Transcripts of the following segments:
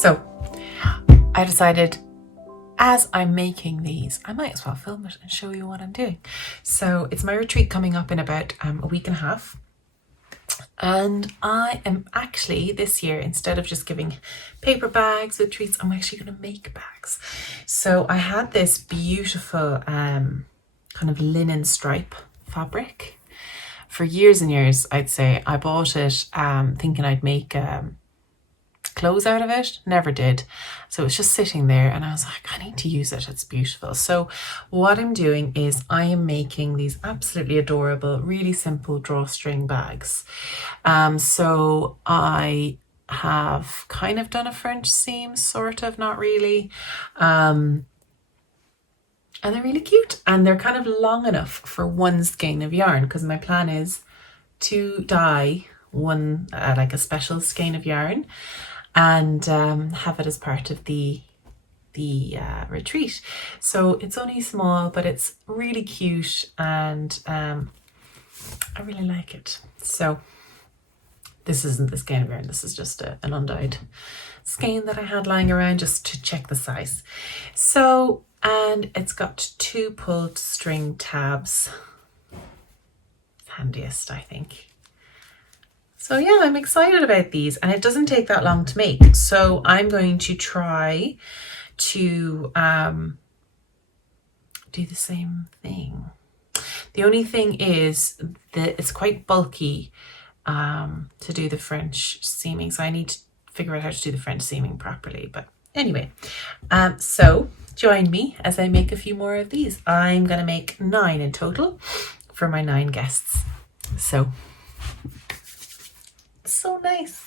So I decided, as I'm making these, I might as well film it and show you what I'm doing. So it's my retreat coming up in about a week and a half. And I am actually this year, instead of just giving paper bags with treats, I'm actually going to make bags. So I had this beautiful kind of linen stripe fabric for years and years. I'd say I bought it thinking I'd make clothes out of it. Never did. So it's just sitting there and I was like, I need to use it. It's beautiful. So what I'm doing is I am making these absolutely adorable, really simple drawstring bags. So I have kind of done a French seam, sort of, not really. And they're really cute and they're kind of long enough for one skein of yarn, because my plan is to dye one like a special skein of yarn and have it as part of the retreat. So it's only small, but it's really cute and I really like it. So this isn't the skein of yarn, this is just an undyed skein that I had lying around just to check the size. So, and it's got 2 pulled string tabs. Handiest, I think. So yeah, I'm excited about these and it doesn't take that long to make. So I'm going to try to do the same thing. The only thing is that it's quite bulky to do the French seaming. So I need to figure out how to do the French seaming properly. But anyway, so join me as I make a few more of these. I'm going to make 9 in total for my 9 guests. So nice.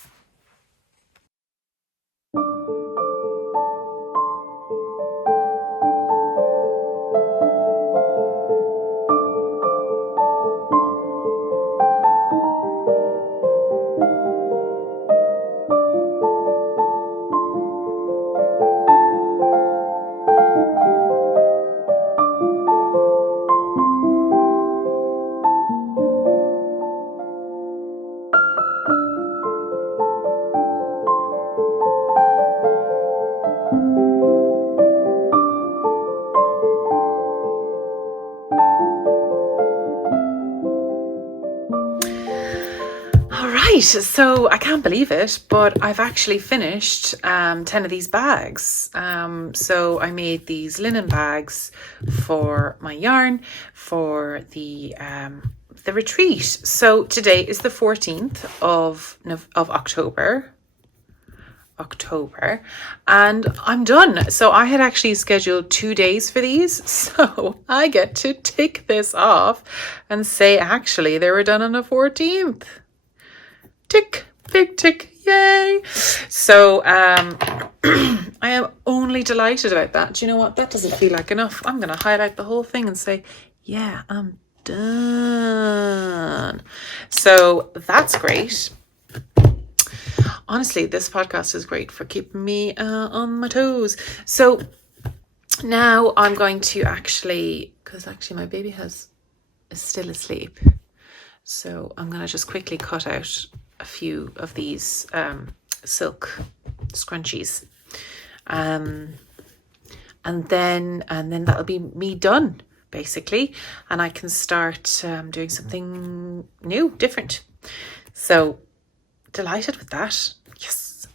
So I can't believe it, but I've actually finished 10 of these bags. So I made these linen bags for my yarn for the retreat. So today is the 14th of October, and I'm done. So I had actually scheduled 2 days for these, so I get to tick this off and say actually they were done on the 14th. Tick, big tick, yay. So I am only delighted about that. Do you know what? That doesn't feel like enough. I'm going to highlight the whole thing and say, yeah, I'm done. So that's great. Honestly, this podcast is great for keeping me on my toes. So now I'm going to because my baby is still asleep. So I'm going to just quickly cut out a few of these silk scrunchies, and then that'll be me done basically, and I can start doing something new, different. So delighted with that. Yes.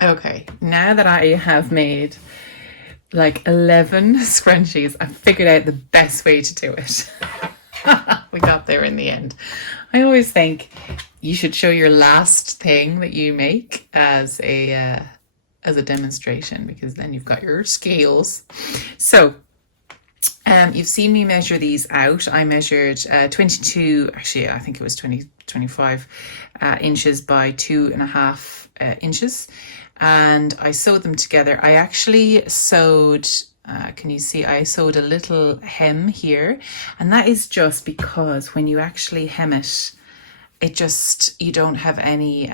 Okay, now that I have made like 11 scrunchies, I figured out the best way to do it. We got there in the end. I always think you should show your last thing that you make as a demonstration, because then you've got your skills. So you've seen me measure these out. I measured 22, actually I think it was 25 inches by 2.5 inches, and I sewed them together. I actually sewed, can you see, I sewed a little hem here, and that is just because when you actually hem it, it just, you don't have any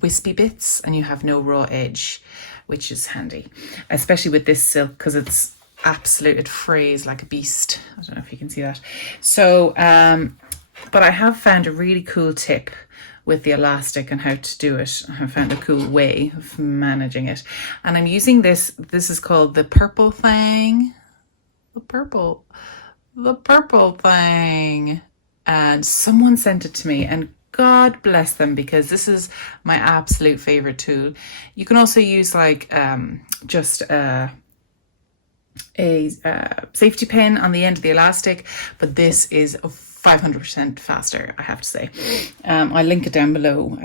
wispy bits and you have no raw edge, which is handy, especially with this silk, because it's absolute, it frays like a beast. I don't know if you can see that. So but I have found a really cool tip with the elastic and how to do it. I have found a cool way of managing it, and I'm using this is called the purple thing, the purple thing, and someone sent it to me, and God bless them, because this is my absolute favorite tool. You can also use like just a safety pin on the end of the elastic, but this is 500% faster, I have to say. I'll link it down below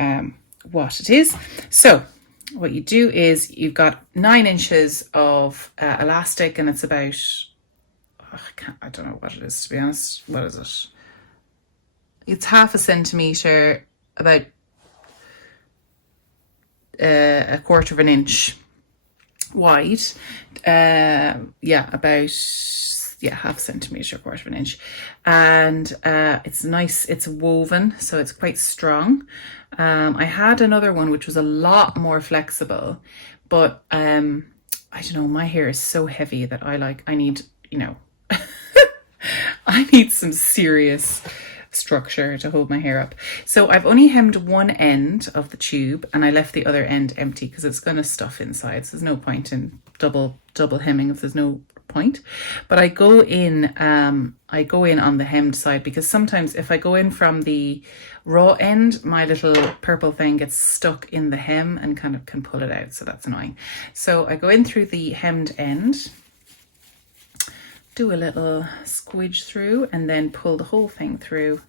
what it is. So what you do is you've got 9 inches of elastic, and it's about, I don't know what it is, to be honest. What is it? It's 0.5 centimetre, about 1/4 inch wide. About 0.5 centimetre, 1/4 inch, and it's nice, it's woven, so it's quite strong. I had another one which was a lot more flexible, but I don't know, my hair is so heavy that I need, you know, I need some serious structure to hold my hair up. So I've only hemmed one end of the tube, and I left the other end empty because it's going to stuff inside, so there's no point in double hemming if there's no point. But I go in on the hemmed side, because sometimes if I go in from the raw end, my little purple thing gets stuck in the hem and kind of can pull it out, so that's annoying. So I go in through the hemmed end, do a little squidge through, and then pull the whole thing through.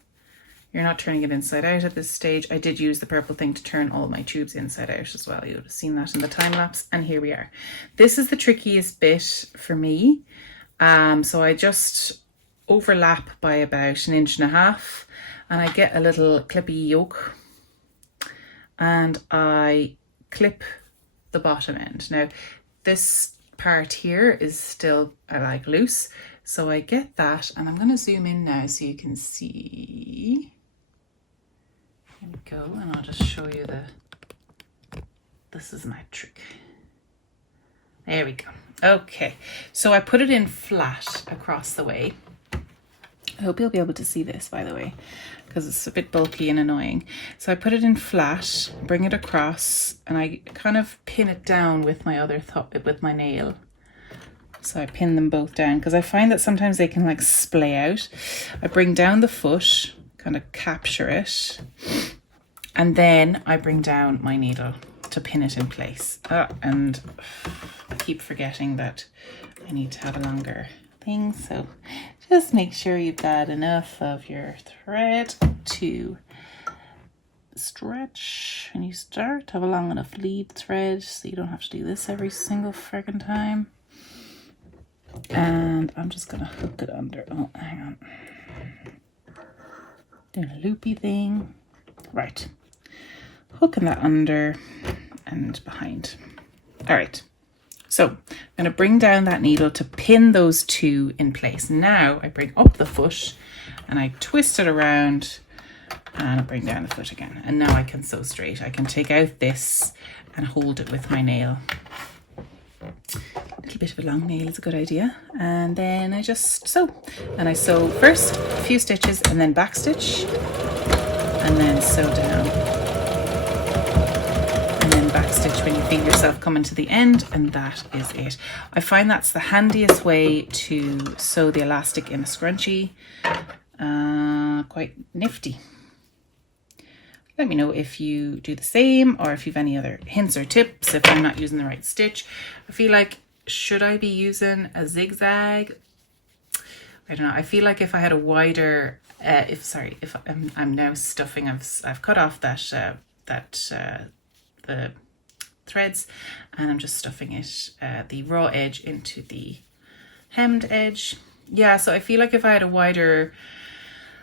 You're not turning it inside out at this stage. I did use the purple thing to turn all my tubes inside out as well. You would have seen that in the time lapse, and here we are. This is the trickiest bit for me. So I just overlap by about 1.5 inches, and I get a little clippy yoke, and I clip the bottom end. Now this part here is still like loose, so I get that, and I'm going to zoom in now so you can see. Here we go, and I'll just show you this is my trick. There we go. Okay, so I put it in flat across the way. I hope you'll be able to see this, by the way, because it's a bit bulky and annoying. So I put it in flat, bring it across, and I kind of pin it down with my with my nail. So I pin them both down, because I find that sometimes they can like splay out. I bring down the foot, kind of capture it, and then I bring down my needle to pin it in place. And I keep forgetting that I need to have a longer thing, so just make sure you've got enough of your thread to stretch when you start. Have a long enough lead thread so you don't have to do this every single friggin' time. And I'm just gonna hook it under. Oh, hang on. Doing a loopy thing. Right. Hooking that under and behind. All right. So I'm going to bring down that needle to pin those two in place. Now I bring up the foot and I twist it around, and I bring down the foot again. And now I can sew straight. I can take out this and hold it with my nail. A little bit of a long nail is a good idea. And then I just sew. And I sew first a few stitches and then back stitch, and then sew down. Back stitch when you feel yourself coming to the end, and that is it. I find that's the handiest way to sew the elastic in a scrunchie. Quite nifty. Let me know if you do the same or if you've any other hints or tips, if I'm not using the right stitch. I feel like, should I be using a zigzag? I don't know. I feel like if I had a wider, if I'm now stuffing, I've cut off the threads, and I'm just stuffing it, the raw edge into the hemmed edge. Yeah, so I feel like if I had a wider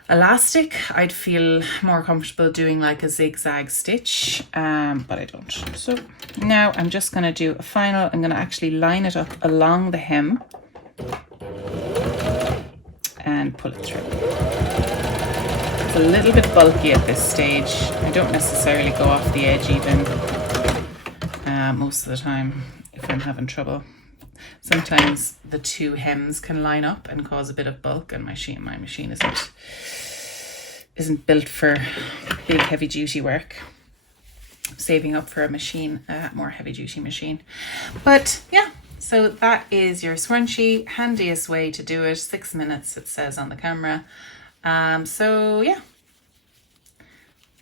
elastic, I'd feel more comfortable doing like a zigzag stitch, but I don't. So now I'm just going to do a final, I'm going to actually line it up along the hem and pull it through. It's a little bit bulky at this stage. I don't necessarily go off the edge even most of the time if I'm having trouble. Sometimes the two hems can line up and cause a bit of bulk, and my machine isn't built for big heavy duty work. I'm saving up for a machine, more heavy duty machine. But yeah, so that is your scrunchie. Handiest way to do it. 6 minutes it says on the camera. So yeah,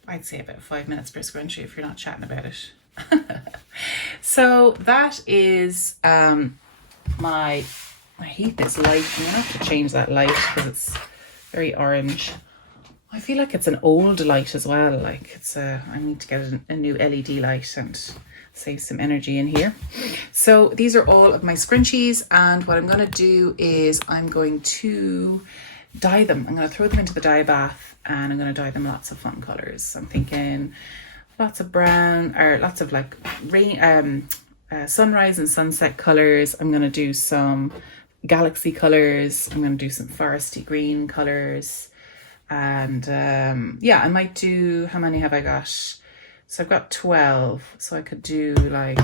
I'd say about 5 minutes per scrunchie if you're not chatting about it. So that is I hate this light. I'm gonna have to change that light because it's very orange. I feel like it's an old light as well. Like it's I need to get a new LED light and save some energy in here. So these are all of my scrunchies, and what I'm going to do is I'm going to dye them. I'm going to throw them into the dye bath, and I'm going to dye them lots of fun colors. I'm thinking lots of brown, or lots of like rain, sunrise and sunset colors. I'm going to do some galaxy colors. I'm going to do some foresty green colors. And yeah, I might do, how many have I got? So I've got 12. So I could do like,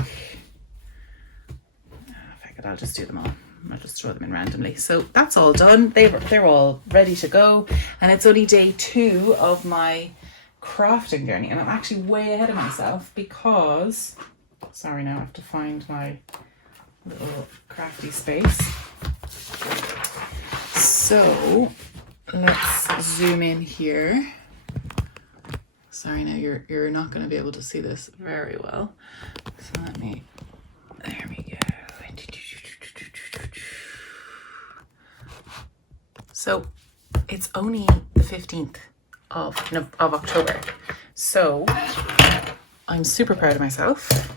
I'll just do them all. I'll just throw them in randomly. So that's all done. They're all ready to go. And it's only day 2 of my crafting journey. And I'm actually way ahead of myself because, sorry, now I have to find my little crafty space. So let's zoom in here. Sorry, now you're not going to be able to see this very well. So let me, there we go. So it's only the 15th of October. So I'm super proud of myself.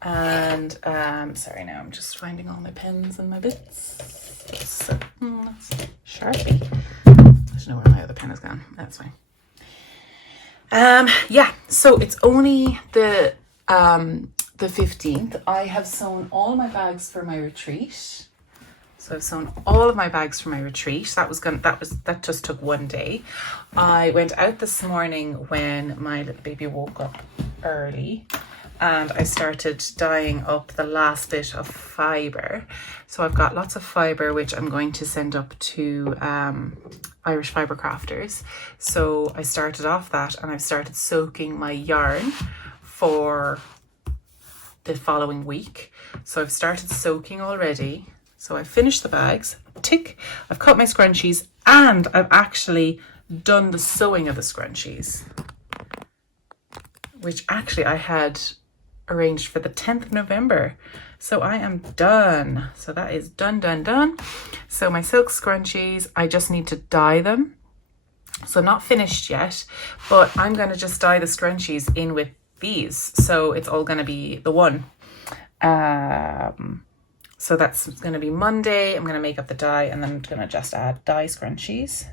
And sorry, now I'm just finding all my pens and my bits. So that's Sharpie. I don't know where my other pen has gone. That's fine. Yeah, so it's only the 15th. I have sewn all my bags for my retreat. So I've sewn all of my bags for my retreat. That just took one day. I went out this morning when my little baby woke up early, and I started dyeing up the last bit of fibre. So I've got lots of fibre, which I'm going to send up to Irish Fibre Crafters. So I started off that, and I've started soaking my yarn for the following week. So I've started soaking already. So I finished the bags, tick. I've cut my scrunchies, and I've actually done the sewing of the scrunchies, which actually I had arranged for the 10th of November. So I am done. So that is done. So my silk scrunchies, I just need to dye them. So I'm not finished yet, but I'm going to just dye the scrunchies in with these. So it's all going to be the one. So that's going to be Monday. I'm going to make up the dye, and then I'm going to just add dye scrunchies.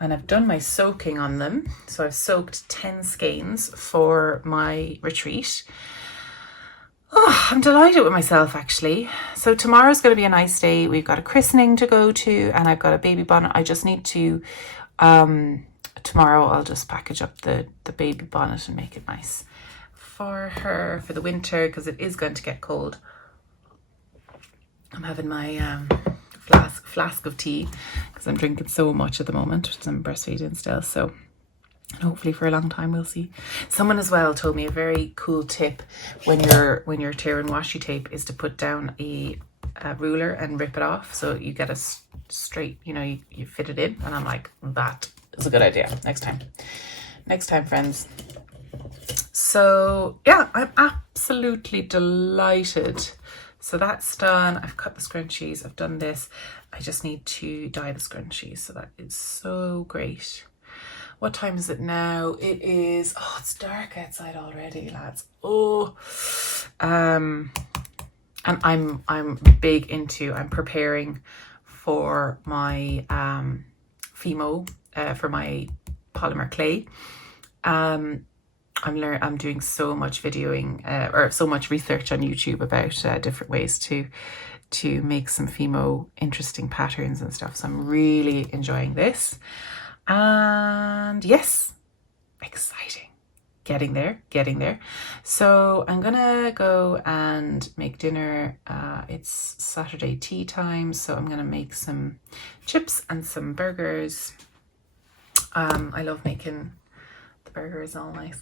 And I've done my soaking on them. So I've soaked 10 skeins for my retreat. Oh, I'm delighted with myself, actually. So tomorrow's going to be a nice day. We've got a christening to go to, and I've got a baby bonnet. I just need to, tomorrow I'll just package up the baby bonnet and make it nice for her for the winter, because it is going to get cold. I'm having my flask of tea because I'm drinking so much at the moment because I'm breastfeeding still. So, and hopefully for a long time we'll see. Someone as well told me a very cool tip when you're tearing washi tape is to put down a ruler and rip it off, so you get straight, you know, you fit it in. And I'm like, that is a good idea. Next time, friends. So yeah, I'm absolutely delighted. So that's done. I've cut the scrunchies. I've done this. I just need to dye the scrunchies. So that is so great. What time is it now? It is, oh, it's dark outside already, lads. Oh, and I'm big into, I'm preparing for my Fimo, for my polymer clay. I'm doing so much videoing or so much research on YouTube about different ways to make some Fimo interesting patterns and stuff. So I'm really enjoying this. And yes, exciting. Getting there. So I'm gonna go and make dinner. It's Saturday tea time, so I'm gonna make some chips and some burgers. I love making the burgers all nice.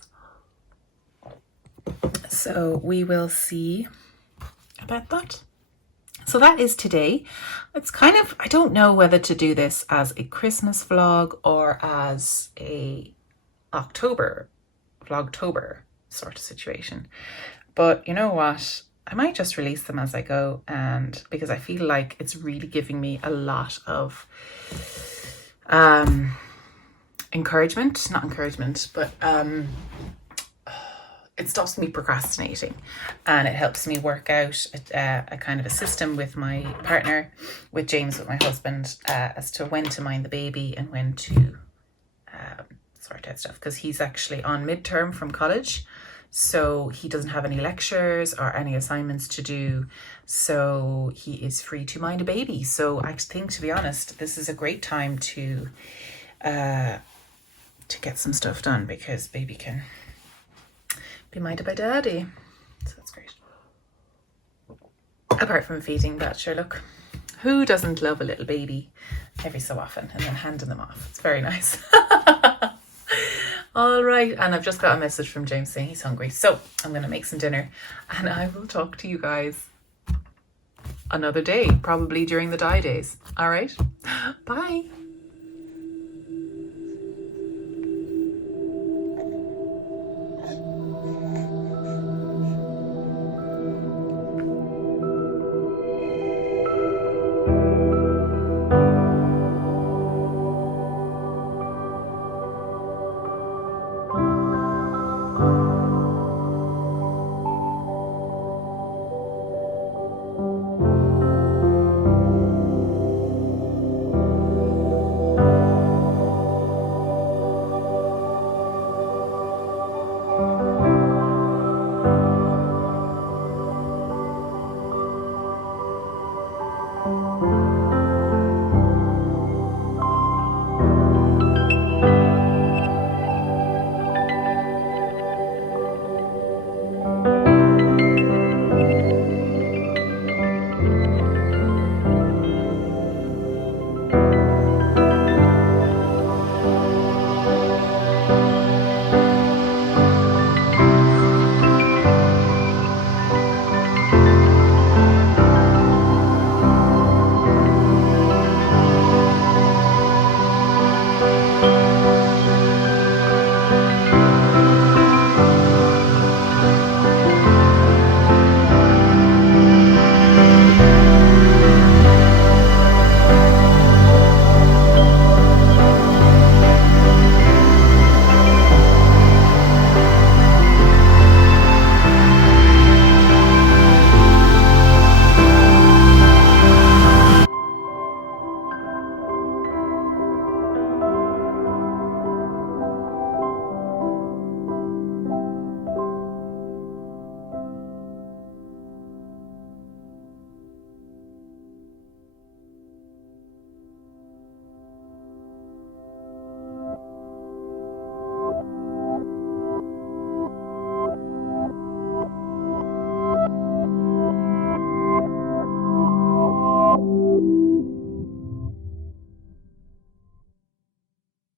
So we will see about that. So that is today. It's kind of, I don't know whether to do this as a Christmas vlog or as a Vlogtober sort of situation. But you know what? I might just release them as I go, and because I feel like it's really giving me a lot of encouragement, not encouragement, but it stops me procrastinating, and it helps me work out a kind of a system with my partner, with James, with my husband, as to when to mind the baby and when to sort out stuff, because he's actually on midterm from college, so he doesn't have any lectures or any assignments to do, so he is free to mind a baby. So I think, to be honest, this is a great time to get some stuff done, because baby can be minded by daddy. So that's great. Apart from feeding, but sure, look, who doesn't love a little baby every so often and then handing them off? It's very nice. All right, and I've just got a message from James saying he's hungry, so I'm gonna make some dinner, and I will talk to you guys another day, probably during the dye days. All right, bye. Bye.